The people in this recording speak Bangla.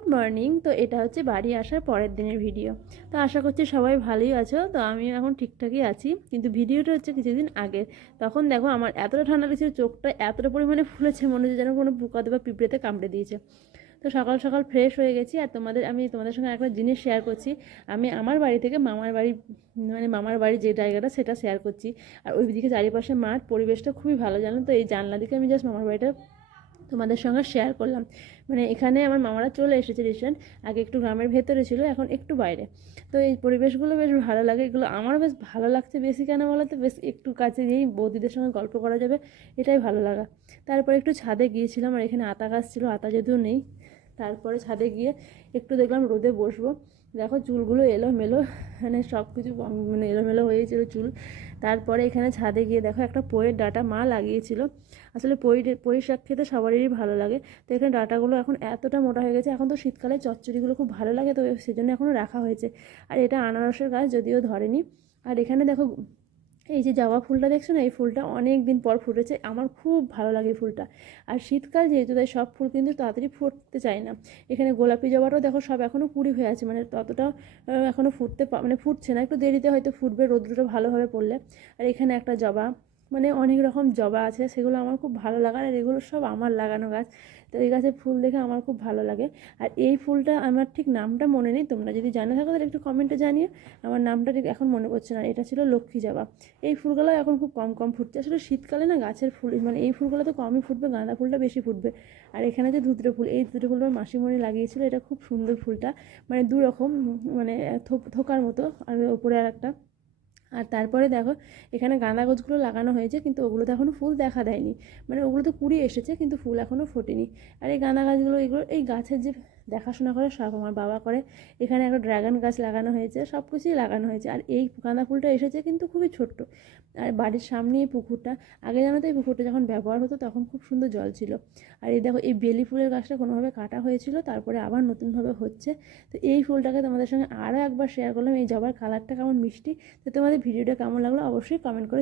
Good morning. তো এটা হচ্ছে বাড়ি আসার পরের দিনের ভিডিও। তো আশা করছি সবাই ভালোই আছো। তো আমি এখন ঠিকঠাকই আছি, কিন্তু ভিডিওটা হচ্ছে কিছুদিন আগে। তখন দেখো আমার এতটা ঠান্ডা লেগেছে, চোখটা এতটা পরিমাণে ফুলেছে, মনে হচ্ছে যেন কোনো পোকাতে বা পিঁপড়েতে কামড়ে দিয়েছে। তো সকাল সকাল ফ্রেশ হয়ে গেছি, আর আমি তোমাদের সঙ্গে একটা জিনিস শেয়ার করছি। আমি আমার বাড়ি থেকে মামার বাড়ি, মানে মামার বাড়ি যে জায়গাটা সেটা শেয়ার করছি। আর ওইদিকে চারিপাশে মাঠ, পরিবেশটা খুবই ভালো, জানো তো। এই জানলা দিকে আমি জাস্ট মামার বাড়িটা তোমাদের সঙ্গে শেয়ার করলাম। মানে এখানে আমার মামারা চলে এসেছে রিসেন্ট। আগে একটু গ্রামের ভেতরে ছিল, এখন একটু বাইরে। তো এই পরিবেশগুলো বেশ ভালো লাগে, এগুলো আমারও বেশ ভালো লাগছে। বেশি কেন বলো তো, বেশ একটু কাছে গিয়েই বৌদিদের সঙ্গে গল্প করা যাবে, এটাই ভালো লাগা। তারপরে একটু ছাদে গিয়েছিলাম, আর এখানে আতা গাছ ছিল, আতা যদিও নেই। তারপরে ছাদে গিয়ে একটু দেখলাম রোদে বসবো। দেখো চুলগুলো এলোমেলো, মানে সব কিছু মানে এলোমেলো হয়েছিল চুল। তারপরে এখানে ছাদে গিয়ে দেখো একটা পইয়ের ডাঁটা মা লাগিয়েছিল। আসলে পই শাক খেতে সবারই ভালো লাগে। তো এখানে ডাঁটাগুলো এখন এতটা মোটা হয়ে গেছে, এখন তো শীতকালে চচ্চড়িগুলো খুব ভালো লাগে, তো সেজন্য এখনও রাখা হয়েছে। আর এটা আনারসের গাছ, যদিও ধরেনি। আর এখানে দেখো এই যে জবা ফুলটা দেখছো না, এই ফুলটা অনেক দিন পর ফুটেছে, আমার খুব ভালো লাগে ফুলটা। আর শীতকাল যেহেতু, তাই সব ফুল কিন্তু তাড়াতাড়ি ফুটতে চায় না। এখানে গোলাপি জবাটাও দেখো সব এখনও কুড়ি হয়ে আছে, মানে ততটা এখনও মানে ফুটছে না, একটু দেরিতে হয়তো ফুটবে রোদ্রটা ভালোভাবে পড়লে। আর এখানে একটা জবা, মানে অনেক রকম জবা আছে, সেগুলো আমার খুব ভালো লাগে। আর এগুলো সব আমার লাগানো গাছ, তো এই গাছের ফুল দেখে আমার খুব ভালো লাগে। আর এই ফুলটা আমার ঠিক নামটা মনে নেই, তোমরা যদি জানে থাকো তাহলে একটু কমেন্টে জানিয়ে। আমার নামটা ঠিক এখন মনে পড়ছে না। এটা ছিল লক্ষ্মী জবা। এই ফুলগুলো এখন খুব কম কম ফুটছে। আসলে শীতকালে না গাছের ফুল, মানে এই ফুলগুলো তো কমই ফুটবে, গাঁদা ফুলটা বেশি ফুটবে। আর এখানে যে ধুতরে ফুল, এই ধুতরে ফুলটা মাসিমণি লাগিয়েছিল, এটা খুব সুন্দর ফুলটা, মানে দু রকম, মানে থোকার মতো, আর ওপরে আর একটা। আর তারপরে দেখো এখানে গাঁদা গাছগুলো লাগানো হয়েছে, কিন্তু ওগুলোতে এখনও ফুল দেখা দেয়নি। মানে ওগুলো তো কুড়ি এসেছে, কিন্তু ফুল এখনও ফোটেনি। আর এই গাঁদা গাছগুলো, এগুলো এই গাছের যে দেখাশোনা করে সব আমার বাবা করে। এখানে একটা ড্রাগন গাছ লাগানো হয়েছে, সব কিছুই লাগানো হয়েছে। আর এই গাঁদা ফুলটা এসেছে কিন্তু খুবই ছোট্ট। আর বাড়ির সামনে এই পুকুরটা, আগে জানো তো এই পুকুরটা যখন ব্যবহার হতো তখন খুব সুন্দর জল ছিল। আর এই দেখো এই বেলি ফুলের গাছটা কোনোভাবে কাটা হয়েছিল, তারপরে আবার নতুনভাবে হচ্ছে। তো এই ফুলটাকে তোমাদের সঙ্গে আরও একবার শেয়ার করলাম। এই জবার কালারটা কেমন মিষ্টি। তো তোমাদের ভিডিওটা কেমন লাগলো অবশ্যই কমেন্ট করে